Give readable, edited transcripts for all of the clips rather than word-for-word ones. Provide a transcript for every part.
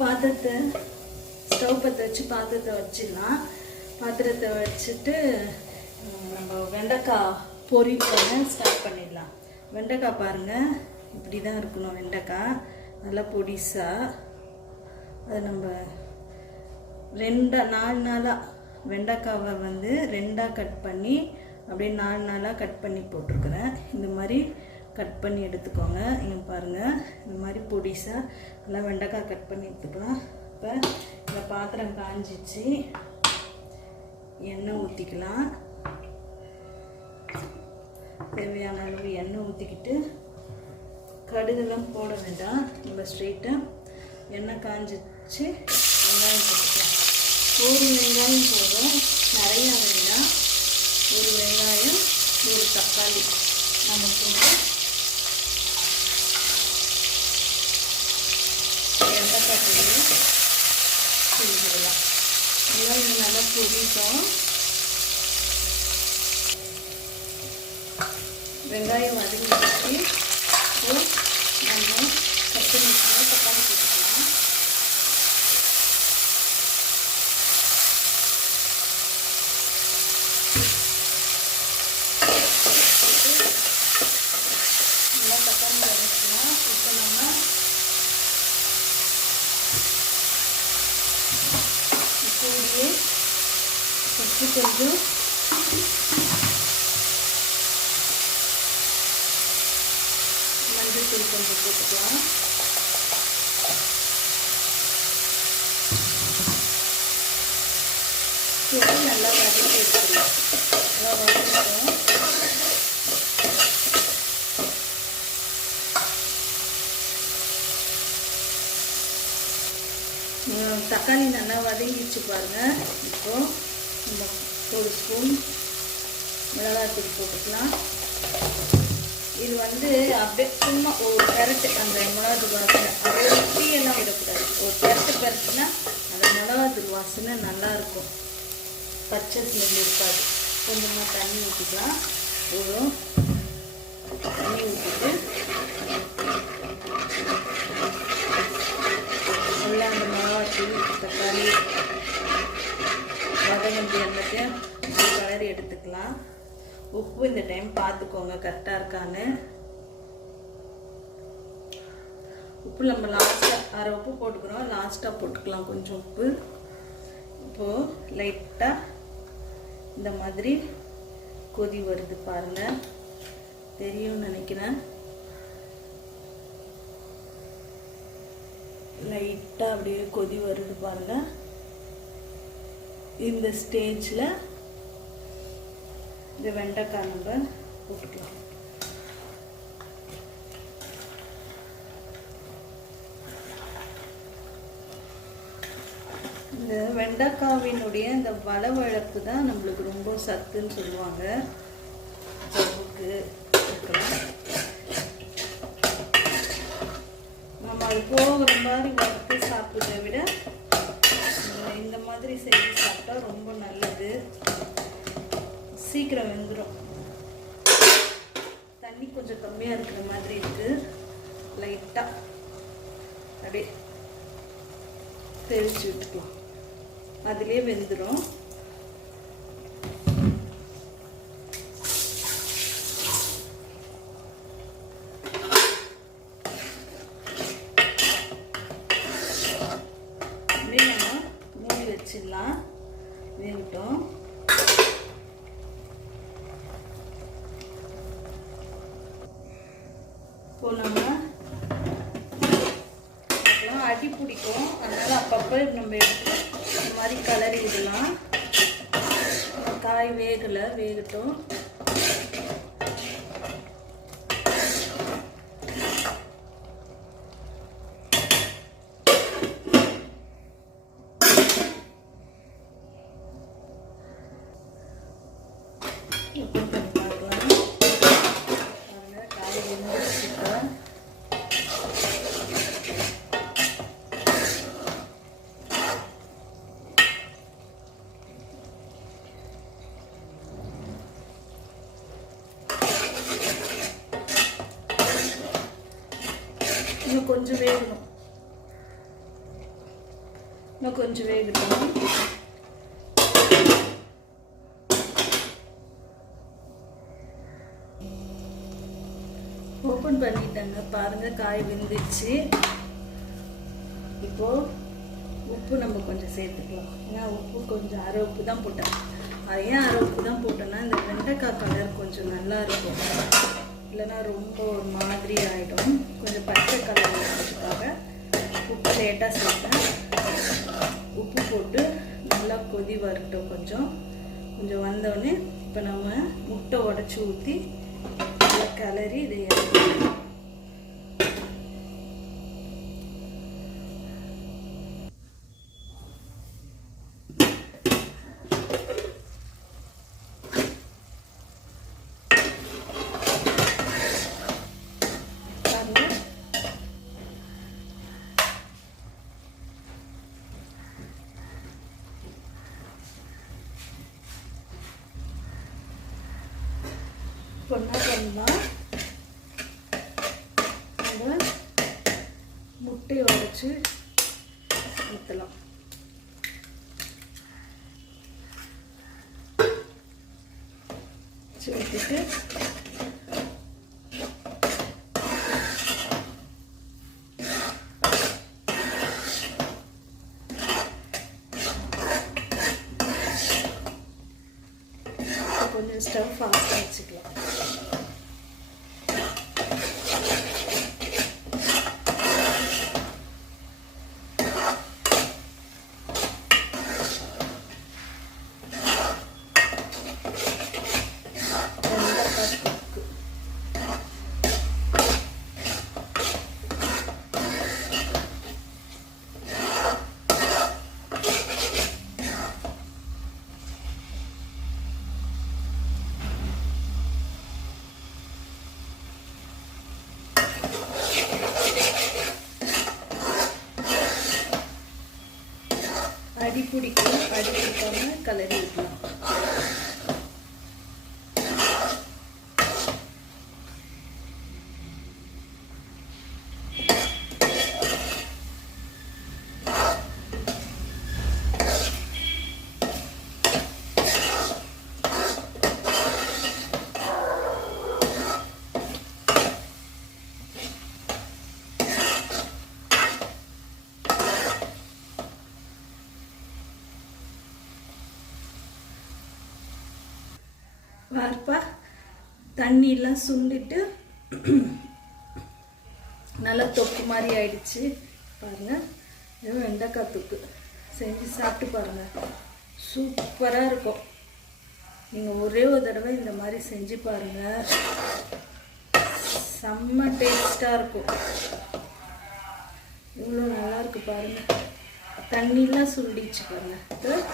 பாத்திரத்தை ஸ்டவ் பற்ற வச்சு பாத்திரத்தை வச்சிடலாம். பாத்திரத்தை வச்சுட்டு நம்ம வெண்டைக்காய் பொரியல் பண்ண ஸ்டார்ட் பண்ணிடலாம். வெண்டைக்காய் பாருங்கள், இப்படி தான் இருக்கணும். வெண்டைக்காய் நல்லா பொடிசாக. அது நம்ம 4 நாளாக வெண்டைக்காவை வந்து 2ஆக கட் பண்ணி அப்படியே 4 நாளாக கட் பண்ணி போட்டிருக்கிறேன். இந்த மாதிரி கட் பண்ணி எடுத்துக்கோங்க. இங்கே பாருங்கள், இந்த மாதிரி பொடிசாக நல்லா வெண்டைக்காய் கட் பண்ணி எடுத்துக்கலாம். இப்போ இந்த பாத்திரம் காஞ்சிச்சு, எண்ணெய் ஊற்றிக்கலாம். தேவையான அளவு எண்ணெய் ஊற்றிக்கிட்டு கடுகுலாம் போட வேண்டாம். நம்ம ஸ்ட்ரெயிட்டாக எண்ணெய் காஞ்சிச்சு வெங்காயம் போட்டுக்கலாம். ஒரு வெங்காயம் போதும், நிறையா வேண்டாம். ஒரு வெங்காயம், ஒரு தக்காளி நம்ம போட்டு வெண்டைக்காய் பொரியல் செஞ்சிடலாம். வெங்காயம் நல்லா பொரிட்டோம். வெங்காயம் வதங்கிடுச்சு. நம்ம கட் பண்ணி வச்சுக்கலாம். தக்காளி போட்டுக்கலாம். நல்லா தக்காளி வதக்கலாம். இப்போ நம்ம கூடியே உப்பு கொஞ்சம் மஞ்சள் தூள் கொஞ்சம் போட்டுக்கலாம். போட்டு நல்லா வதக்கி எடுத்துக்கலாம். நல்லா வதக்கிட்டோம். தக்காளி நல்லா வதங்கிடுச்சு பாருங்கள். இப்போ நம்ம ஒரு ஸ்பூன் மிளகாத்தூள் போட்டுக்கலாம். இது வந்து அப்படியே சும்மா ஒரு பெரட்டு, அந்த மிளகாத்தூள் வாசனை அப்படியே டீயெல்லாம் விடக்கூடாது. ஒரு பெரட்டுனா அந்த மிளகாத்தூள் வாசனை நல்லாயிருக்கும், பச்சை ஸ்மெல் இருக்காது. கொஞ்சமாக தண்ணி ஊற்றிக்கலாம். போதும். தண்ணி ஊற்றிட்டு நல்லா அந்த மிளகாத்தூள் தக்காளி வதங்கி எல்லாத்தையும் கலரி எடுத்துக்கலாம். உப்பு இந்த டைம் பார்த்துக்கோங்க கரெக்டாக இருக்கான்னு. உப்பு நம்ம லாஸ்ட்டாக அரை உப்பு போட்டுக்கிறோம், லாஸ்ட்டாக போட்டுக்கலாம் கொஞ்சம் உப்பு. இப்போது லைட்டாக இந்த மாதிரி கொதி வருது பாருங்கள், தெரியும்னு நினைக்கிறேன். லைட்டாக அப்படியே கொதி வருது பாருங்கள். இந்த ஸ்டேஜில் இந்த வெண்டைக்காய் நம்ம போட்டுக்கலாம். இந்த வெண்டைக்காவினுடைய இந்த வளவழப்பு தான் நம்மளுக்கு ரொம்ப சத்துன்னு சொல்லுவாங்க. ஜவ்வுக்கு இருக்கலாம். நம்ம அது போகிற மாதிரி வறுத்து சாப்பிட்றத விட இந்த மாதிரி செஞ்சு சாப்பிட்டா ரொம்ப நல்லது. சீக்கிரம் வெந்துடும். தண்ணி கொஞ்சம் கம்மியாக இருக்கிற மாதிரி இருக்குது. லைட்டாக அப்படியே தெரிச்சு விட்டுக்கலாம், அதிலே வெந்துடும். அப்படியே நம்ம மூடி வச்சிடலாம், வேகட்டும். இப்போ நம்ம அடி பிடிக்கும், அதனால் அப்பப்போ நம்ம எடுத்து இந்த மாதிரி கலரி விடலாம். காய் வேகலை, வேகட்டும். பார்க்கலாம். காய் வெந்துச்சுப்பேன். இன்னும் கொஞ்சம் வேகணும். இன்னும் கொஞ்சம் வேகட்டும். ஓப்பன் பண்ணிட்டேங்க, பாருங்க காய் வெந்துச்சு. இப்போ உப்பு நம்ம கொஞ்சம் சேர்த்துக்கலாம். ஏன்னா உப்பு கொஞ்சம் அரை உப்பு தான் போட்டேன். அது ஏன் அரை உப்பு தான் போட்டேன்னா இந்த வெண்டைக்காய் கலர் கொஞ்சம் நல்லா இருக்கும், இல்லைன்னா ரொம்ப ஒரு மாதிரி ஆகிடும். கொஞ்சம் பச்சை கலர் இருக்கிறதுக்காக உப்பு லேட்டாக சேர்த்தேன். உப்பு போட்டு நல்லா கொதி வரட்டும். கொஞ்சம் கொஞ்சம் வந்தோடனே இப்போ நம்ம முட்டை உடச்சி ஊற்றி நல்லா கிளறி இதை இறக்கணும். என்ன பண்ணலாம், நம்ம முட்டையை உடைச்சு ஊற்றலாம். ஊற்றிட்டு கொஞ்சம் ஸ்டவ் ஃபாஸ்ட்டாக வச்சுக்கலாம். அடி பிடிக்கும், அடி பிடிக்காம கலரி ஊற்றலாம். வார்ப்பா தண்ணியெல்லாம் சுண்டிட்டு நல்லா தொக்கு மாதிரி ஆயிடுச்சு. பாருங்கள், இது வெண்டைக்காய் தொக்கு செஞ்சு சாப்பிட்டு பாருங்கள், சூப்பராக இருக்கும். நீங்கள் ஒரே ஒரு தடவை இந்த மாதிரி செஞ்சு பாருங்கள், செம்ம டேஸ்ட்டாக இருக்கும். இவ்வளோ நல்லாயிருக்கு பாருங்கள். தண்ணியெலாம் சுண்டிச்சு பாருங்கள்.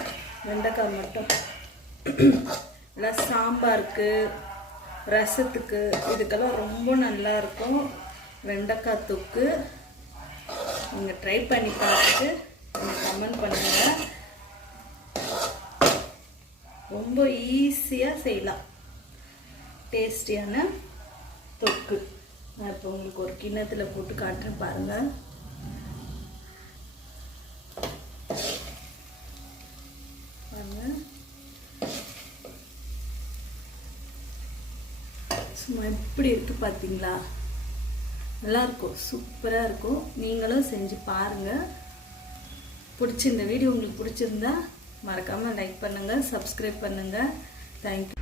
வெண்டைக்காய் மட்டும் இல்லை சாம்பாருக்கு, ரசத்துக்கு, இதுக்கெல்லாம் ரொம்ப நல்லா இருக்கும் வெண்டைக்காய் தொக்கு. நீங்கள் ட்ரை பண்ணி பார்த்துட்டு நீங்கள் கமெண்ட் பண்ணுங்கள். ரொம்ப ஈஸியாக செய்யலாம் டேஸ்டியான தொக்கு. நான் இப்போ உங்களுக்கு ஒரு கிண்ணத்தில் போட்டு காட்டுறேன் பாருங்கள். சும்மா எப்படி இருக்குது பார்த்தீங்களா? நல்லாயிருக்கும், சூப்பராக இருக்கும். நீங்களும் செஞ்சு பாருங்கள். இந்த வீடியோ உங்களுக்கு பிடிச்சிருந்தா மறக்காமல் லைக் பண்ணுங்கள், சப்ஸ்கிரைப் பண்ணுங்கள். தேங்க்யூ.